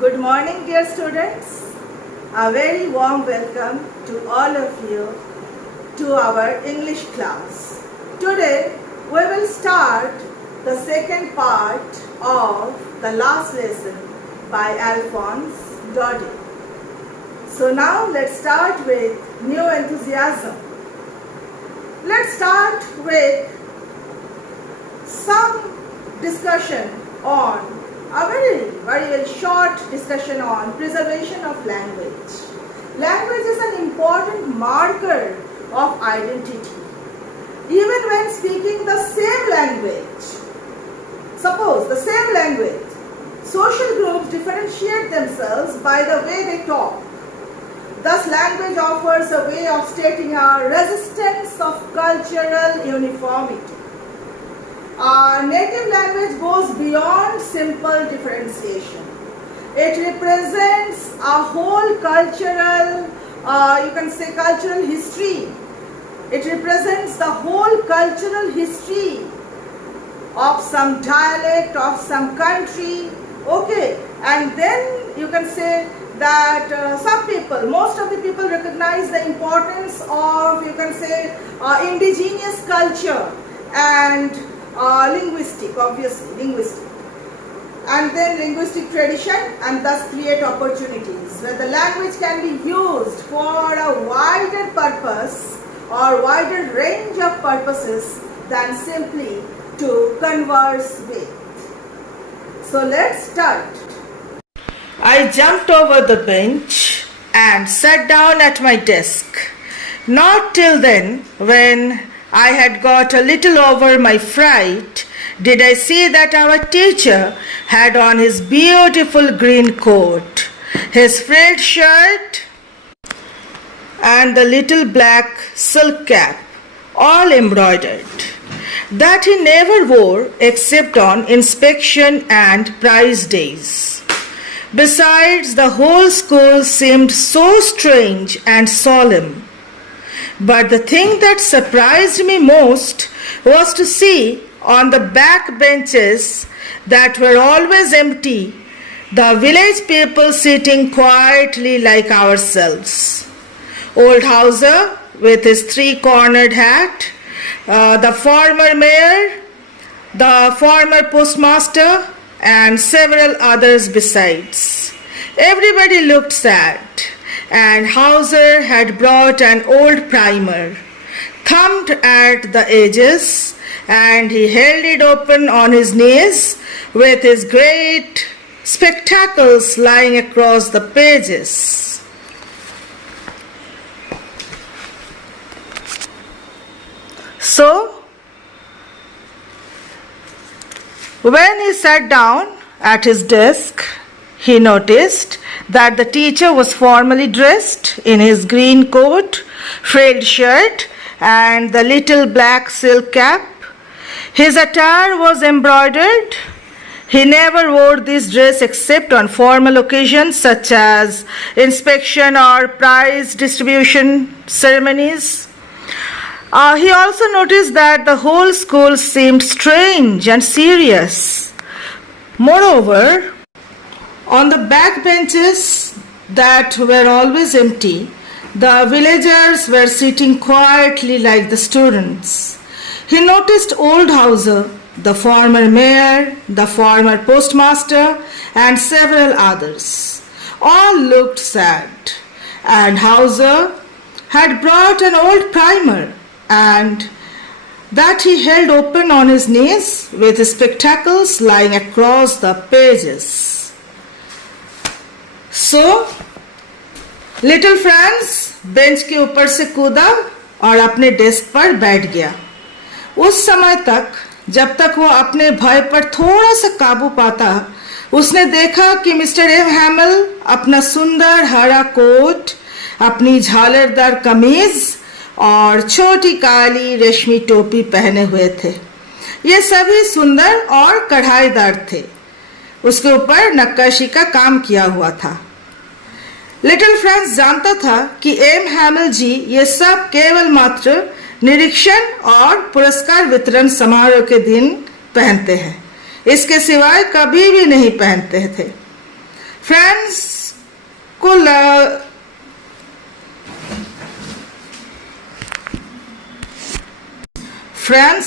Good morning, dear students. A very warm welcome to all of you to our English class. Today we will start the second part of the last lesson by Alphonse Daudet. So now let's start with new enthusiasm. Let's start with some discussion on a very short discussion on preservation of language. Language is an important marker of identity. Even when speaking the same language, suppose the same language, social groups differentiate themselves by the way they talk. Thus, language offers a way of stating our resistance of cultural uniformity. Our native language goes beyond simple differentiation. It represents a whole cultural, cultural history. It represents the whole cultural history of some dialect, of some country, okay. And then you can say that most of the people recognize the importance of, indigenous culture and linguistic, and then linguistic tradition, and thus create opportunities where the language can be used for a wider purpose or wider range of purposes than simply to converse with. So let's start. I jumped over the bench and sat down at my desk. Not till then, when I had got a little over my fright, did I see that our teacher had on his beautiful green coat, his frilled shirt, and the little black silk cap, all embroidered, that he never wore except on inspection and prize days. Besides, the whole school seemed so strange and solemn. But the thing that surprised me most was to see on the back benches that were always empty the village people sitting quietly like ourselves. Old Hauser with his three-cornered hat, the former mayor, the former postmaster, and several others besides. Everybody looked sad. And Hauser had brought an old primer, thumbed at the edges, and he held it open on his knees with his great spectacles lying across the pages. So, when he sat down at his desk, he noticed that the teacher was formally dressed in his green coat, frilled shirt, and the little black silk cap. His attire was embroidered. He never wore this dress except on formal occasions such as inspection or prize distribution ceremonies. He also noticed that the whole school seemed strange and serious. Moreover, on the back benches that were always empty, the villagers were sitting quietly like the students. He noticed old Hauser, the former mayor, the former postmaster, and several others. All looked sad, and Hauser had brought an old primer, and that he held open on his knees with his spectacles lying across the pages. So, little France bench के ऊपर से कूदा और अपने डेस्क पर बैठ गया। उस समय तक, जब तक वो अपने भय पर थोड़ा सा काबू पाता, उसने देखा कि मिस्टर एम हैमल अपना सुंदर हरा कोट, अपनी झालरदार कमीज और छोटी काली रेशमी टोपी पहने हुए थे। ये सभी सुंदर और कढ़ाईदार थे। उसके ऊपर नक्काशी का काम किया हुआ था। लिटिल फ्रांस जानता था कि एम हैमल जी ये सब केवल मात्र निरीक्षण और पुरस्कार वितरण समारोह के दिन पहनते हैं, इसके सिवाय कभी भी नहीं पहनते थे। फ्रांस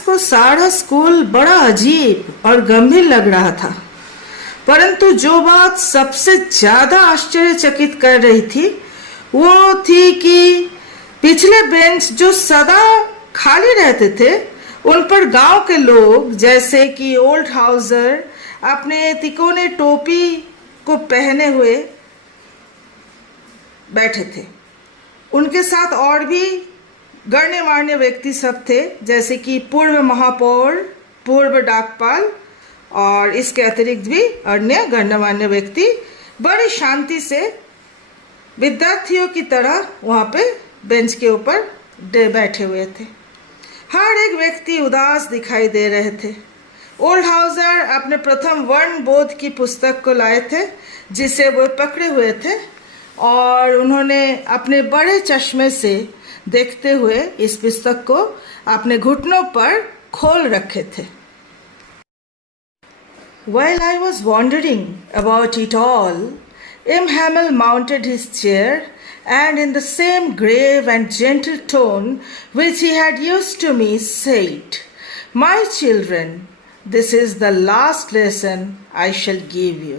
को सारा स्कूल बड़ा अजीब और गंभीर लग रहा था, परंतु जो बात सबसे ज्यादा आश्चर्यचकित कर रही थी वो थी कि पिछले बेंच जो सदा खाली रहते थे उन पर गांव के लोग जैसे कि ओल्ड हाउसर अपने तिकोने टोपी को पहने हुए बैठे थे। उनके साथ और भी गण्य मान्य व्यक्ति सब थे, जैसे कि पूर्व महापौर, पूर्व डाकपाल और इसके अतिरिक्त भी अन्य गण्यमान्य व्यक्ति बड़ी शांति से विद्यार्थियों की तरह वहाँ पे बेंच के ऊपर बैठे हुए थे। हर एक व्यक्ति उदास दिखाई दे रहे थे। ओल्ड हाउसर अपने प्रथम वर्ण बोध की पुस्तक को लाए थे जिसे वो पकड़े हुए थे और उन्होंने अपने बड़े चश्मे से देखते हुए इस पुस्तक को अपने घुटनों पर खोल रखे थे। While I was wondering about it all, M. Hamel mounted his chair and in the same grave and gentle tone which he had used to me said, "My children, this is the last lesson I shall give you.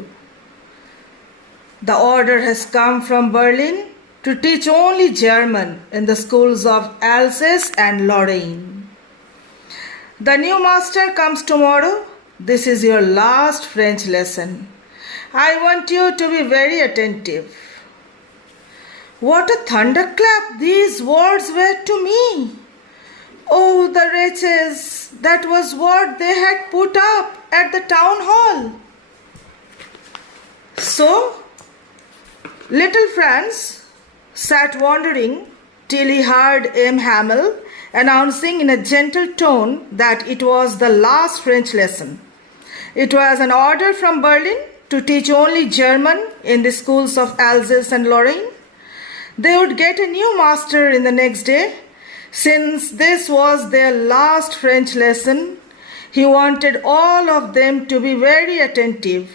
The order has come from Berlin to teach only German in the schools of Alsace and Lorraine. The new master comes tomorrow. This is your last French lesson. I want you to be very attentive." What a thunderclap these words were to me! Oh, the wretches! That was what they had put up at the town hall. So, little Franz sat wondering till he heard M. Hamel announcing in a gentle tone that it was the last French lesson. It was an order from Berlin to teach only German in the schools of Alsace and Lorraine. They would get a new master in the next day. Since this was their last French lesson, he wanted all of them to be very attentive.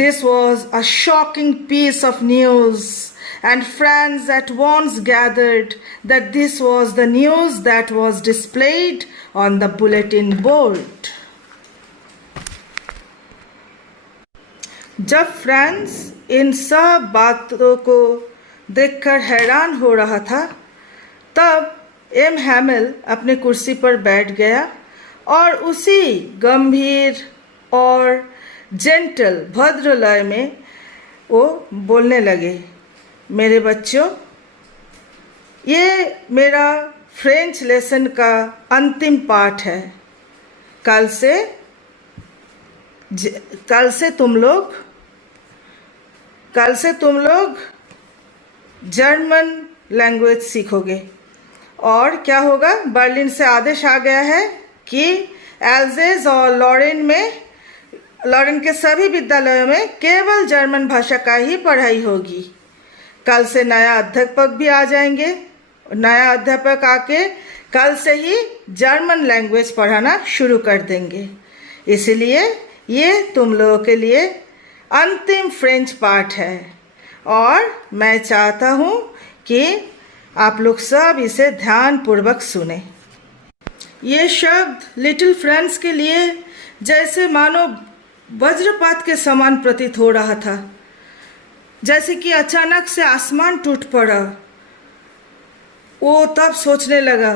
This was a shocking piece of news, and Franz at once gathered that this was the news that was displayed on the bulletin board. जब France in सब बातों को देखकर हैरान हो रहा था, तब एम हैमेल अपने कुर्सी पर बैठ गया और उसी गंभीर और जेंटल भद्र लय में वो बोलने लगे, मेरे बच्चों, ये मेरा फ्रेंच लेसन का अंतिम पाठ है। कल से तुम लोग जर्मन लैंग्वेज सीखोगे। और क्या होगा, बर्लिन से आदेश आ गया है कि एल्जेस और लॉरेन के सभी विद्यालयों में केवल जर्मन भाषा का ही पढ़ाई होगी। कल से नया अध्यापक भी आ जाएंगे। नया अध्यापक आके कल से ही जर्मन लैंग्वेज पढ़ाना शुरू कर देंगे। इसलिए ये तुम लोगों के लिए अंतिम फ्रेंच पाठ है और मैं चाहता हूँ कि आप लोग सब इसे ध्यानपूर्वक सुने। ये शब्द लिटिल फ्रांस के लिए जैसे मानो वज्रपात के समान प्रतीत हो रहा था, जैसे कि अचानक से आसमान टूट पड़ा। वो तब सोचने लगा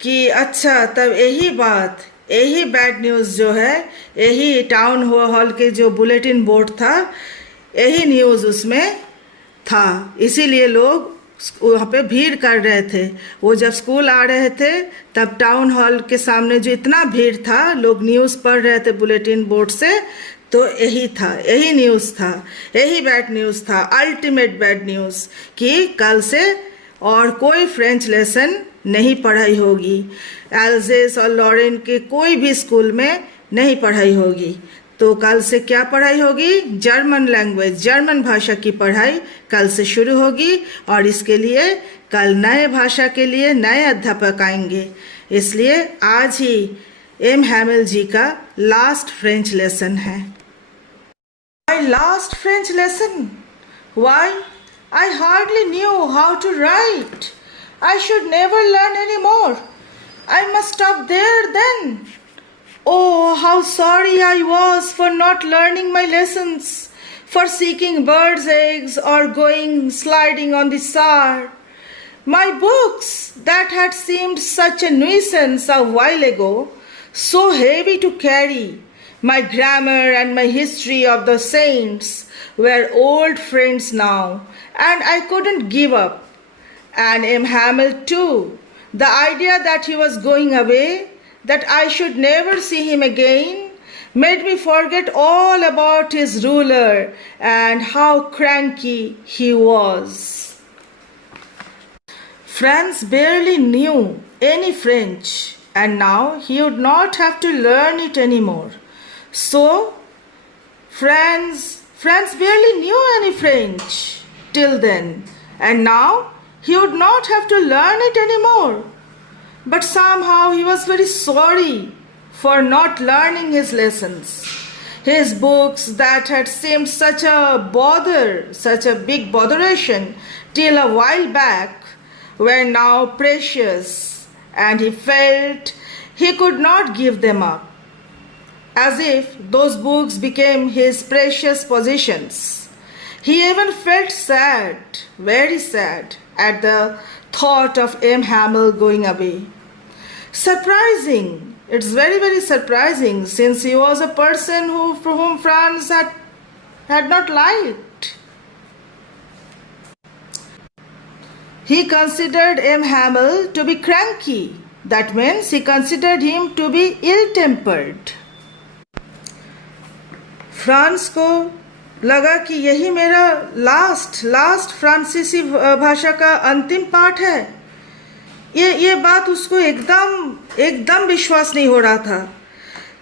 कि अच्छा, तब यही बैड न्यूज़ जो है, यही टाउन हॉल के जो बुलेटिन बोर्ड था, यही न्यूज़ उसमें था। इसीलिए लोग वहाँ पे भीड़ कर रहे थे। वो जब स्कूल आ रहे थे तब टाउन हॉल के सामने जो इतना भीड़ था, लोग न्यूज़ पढ़ रहे थे बुलेटिन बोर्ड से, तो यही था, यही न्यूज़ था, यही बैड न्यूज़ था, अल्टीमेट बैड न्यूज़ कि कल से और कोई फ्रेंच लेसन नहीं पढ़ाई होगी। एल्जेस और लॉरेन के कोई भी स्कूल में नहीं पढ़ाई होगी। तो कल से क्या पढ़ाई होगी? जर्मन लैंग्वेज, जर्मन भाषा की पढ़ाई कल से शुरू होगी और इसके लिए कल नए भाषा के लिए नए अध्यापक आएंगे। इसलिए आज ही एम हैमेल जी का लास्ट फ्रेंच लेसन है। I My last French lesson. Why? I hardly knew how to write. I should never learn any more. I must stop there then. Oh, how sorry I was for not learning my lessons, for seeking birds' eggs or going sliding on the Saar. My books that had seemed such a nuisance a while ago, so heavy to carry, my grammar and my history of the saints were old friends now, and I couldn't give up. And M. Hamel too. The idea that he was going away, that I should never see him again, made me forget all about his ruler and how cranky he was. Franz barely knew any French, and now he would not have to learn it anymore. So, Franz barely knew any French till then, and now he would not have to learn it anymore. But somehow he was very sorry for not learning his lessons. His books that had seemed such a bother, such a big botheration till a while back, were now precious, and he felt he could not give them up, as if those books became his precious possessions. He even felt sad, very sad, at the thought of M. Hamel going away. Surprising, it's very, very surprising, since he was a person whom Franz had not liked. He considered M. Hamel to be cranky. That means he considered him to be ill-tempered. France को लगा कि यही मेरा लास्ट फ्रांसीसी भाषा का अंतिम पाठ है। ये बात उसको एकदम विश्वास नहीं हो रहा था,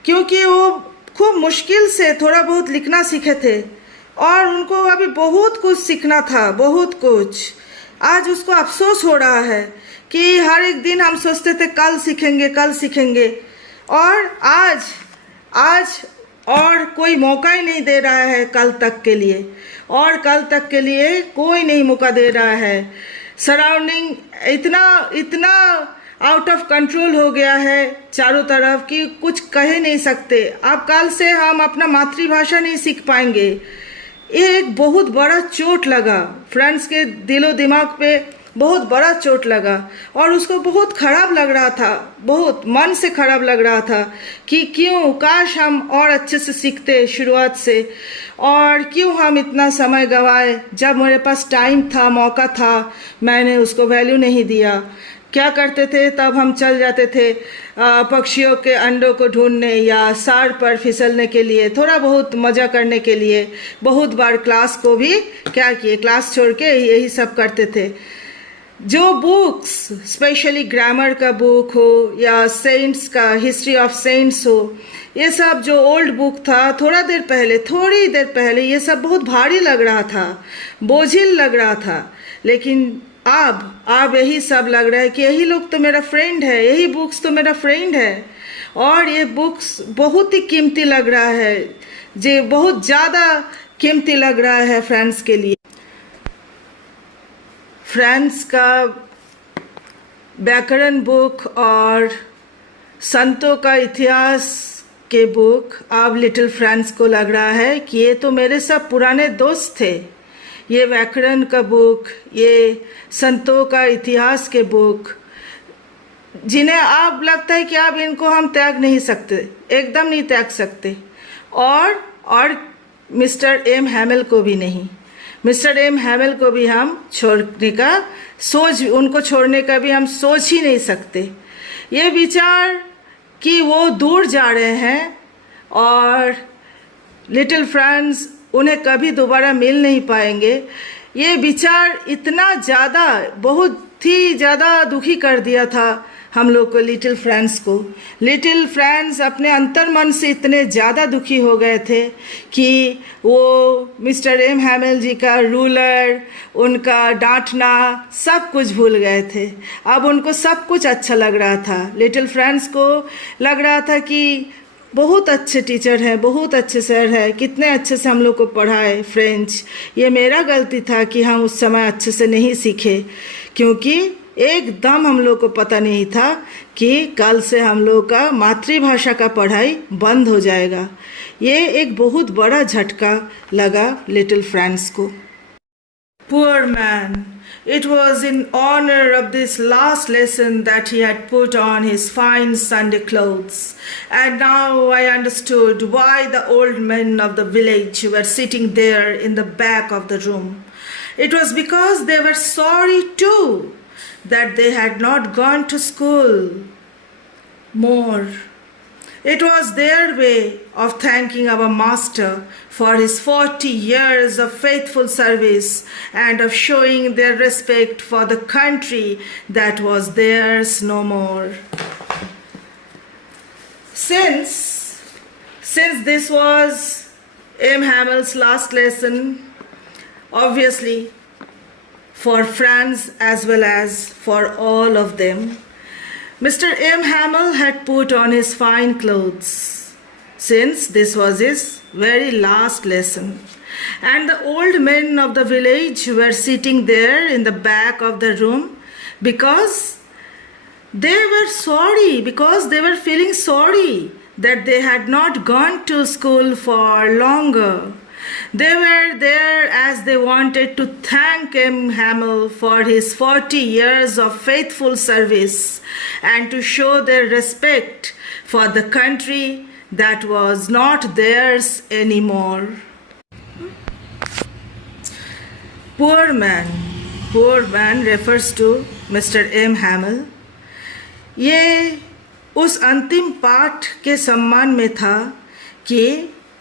क्योंकि वो खूब मुश्किल से थोड़ा बहुत लिखना सीखे थे और उनको अभी बहुत कुछ सीखना था, बहुत कुछ। आज उसको अफसोस हो रहा है कि हर एक दिन हम सोचते थे कल सीखेंगे, और आज और कोई मौका ही नहीं दे रहा है कल तक के लिए, और कल तक के लिए कोई नहीं मौका दे रहा है। सराउंडिंग इतना आउट ऑफ कंट्रोल हो गया है चारों तरफ कि कुछ कह नहीं सकते। अब कल से हम अपना मातृभाषा नहीं सीख पाएंगे। ये एक बहुत बड़ा चोट लगा, फ्रांस के दिलो दिमाग पे बहुत बड़ा चोट लगा, और उसको बहुत खराब लग रहा था, बहुत मन से खराब लग रहा था कि क्यों, काश हम और अच्छे से सीखते शुरुआत से, और क्यों हम इतना समय गवाए। जब मेरे पास टाइम था, मौका था, मैंने उसको वैल्यू नहीं दिया। क्या करते थे तब, हम चल जाते थे पक्षियों के अंडों को ढूंढने या सार पर फिसलने के लिए, थोड़ा बहुत मज़ा करने के लिए। बहुत बार क्लास को भी क्या किए, क्लास छोड़ के यही सब करते थे। जो बुक्स, स्पेशली ग्रामर का बुक हो या सेंट्स का, हिस्ट्री ऑफ सेंट्स हो, ये सब जो ओल्ड बुक था, थोड़ी देर पहले ये सब बहुत भारी लग रहा था, बोझिल लग रहा था। लेकिन अब यही सब लग रहा है कि यही लोग तो मेरा फ्रेंड है, यही बुक्स तो मेरा फ्रेंड है, और ये बुक्स बहुत ही कीमती लग रहा है, जो बहुत ज़्यादा कीमती लग रहा है फ्रांस के लिए। फ्रांस का व्याकरण बुक और संतों का इतिहास के बुक अब लिटिल फ्रांस को लग रहा है कि ये तो मेरे सब पुराने दोस्त थे। ये व्याकरण का बुक, ये संतों का इतिहास के बुक, जिन्हें अब लगता है कि अब इनको हम त्याग नहीं सकते, एकदम नहीं त्याग सकते, और मिस्टर एम हैमेल को भी नहीं। मिस्टर एम हैमेल को भी हम उनको छोड़ने का भी हम सोच ही नहीं सकते। ये विचार कि वो दूर जा रहे हैं और लिटिल फ्रांस उन्हें कभी दोबारा मिल नहीं पाएंगे, ये विचार इतना ज़्यादा, बहुत ही ज़्यादा दुखी कर दिया था हम लोग को, लिटिल फ्रांस को। लिटिल फ्रांस अपने अंतर मन से इतने ज़्यादा दुखी हो गए थे कि वो मिस्टर एम हैमेल जी का रूलर, उनका डांटना, सब कुछ भूल गए थे। अब उनको सब कुछ अच्छा लग रहा था। लिटिल फ्रांस को लग रहा था कि बहुत अच्छे टीचर हैं, बहुत अच्छे सर हैं, कितने अच्छे से हम लोग को पढ़ाए फ्रेंच। ये मेरा गलती था कि हम उस समय अच्छे से नहीं सीखे, क्योंकि एकदम हम लोग को पता नहीं था कि कल से हम लोग का मातृभाषा का पढ़ाई बंद हो जाएगा। ये एक बहुत बड़ा झटका लगा लिटिल फ्रांस को। Poor man. It was in honor of this last lesson that he had put on his fine Sunday clothes. And now I understood why the old men of the village were sitting there in the back of the room. It was because they were sorry too that they had not gone to school more. It was their way of thanking our master for his 40 years of faithful service and of showing their respect for the country that was theirs no more. Since this was M. Hamel's last lesson, obviously for Franz as well as for all of them, Mr. M. Hamel had put on his fine clothes, since this was his very last lesson. And the old men of the village were sitting there in the back of the room because they were sorry, because they were feeling sorry that they had not gone to school for longer. They were there as they wanted to thank M. Hamel for his 40 years of faithful service and to show their respect for the country that was not theirs anymore. Poor man refers to Mr. M. Hamel. ये उस अंतिम पाठ के सम्मान में था कि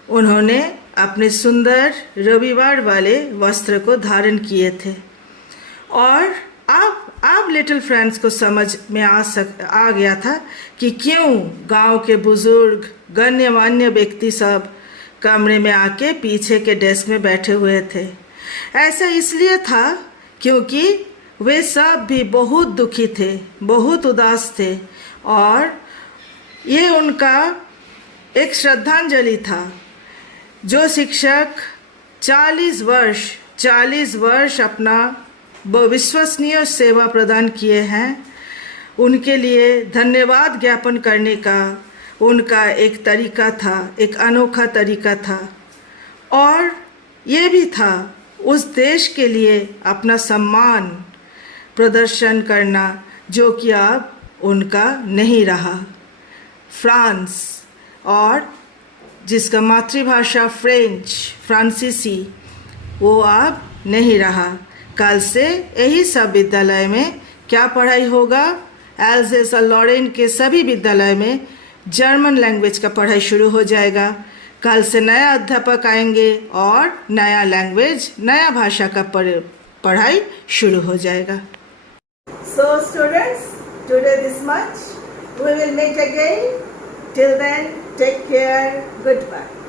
उन्होंने अपने सुंदर रविवार वाले वस्त्र को धारण किए थे। और अब लिटिल फ्रांस को समझ में आ गया था कि क्यों गांव के बुजुर्ग गण्यमान्य व्यक्ति सब कमरे में आके पीछे के डेस्क में बैठे हुए थे। ऐसा इसलिए था क्योंकि वे सब भी बहुत दुखी थे, बहुत उदास थे, और ये उनका एक श्रद्धांजलि था। जो शिक्षक 40 वर्ष अपना विश्वसनीय सेवा प्रदान किए हैं, उनके लिए धन्यवाद ज्ञापन करने का उनका एक तरीका था, एक अनोखा तरीका था। और ये भी था उस देश के लिए अपना सम्मान प्रदर्शन करना, जो कि अब उनका नहीं रहा। फ्रांस, और जिसका मातृभाषा फ्रांसीसी, वो अब नहीं रहा। कल से यही सब विद्यालय में क्या पढ़ाई होगा? एल्सेस और लॉरेन के सभी विद्यालय में जर्मन लैंग्वेज का पढ़ाई शुरू हो जाएगा। कल से नया अध्यापक आएंगे और नया लैंग्वेज, नया भाषा का पढ़ाई शुरू हो जाएगा। So students, today this much. We will meet again. Till then, take care. Goodbye.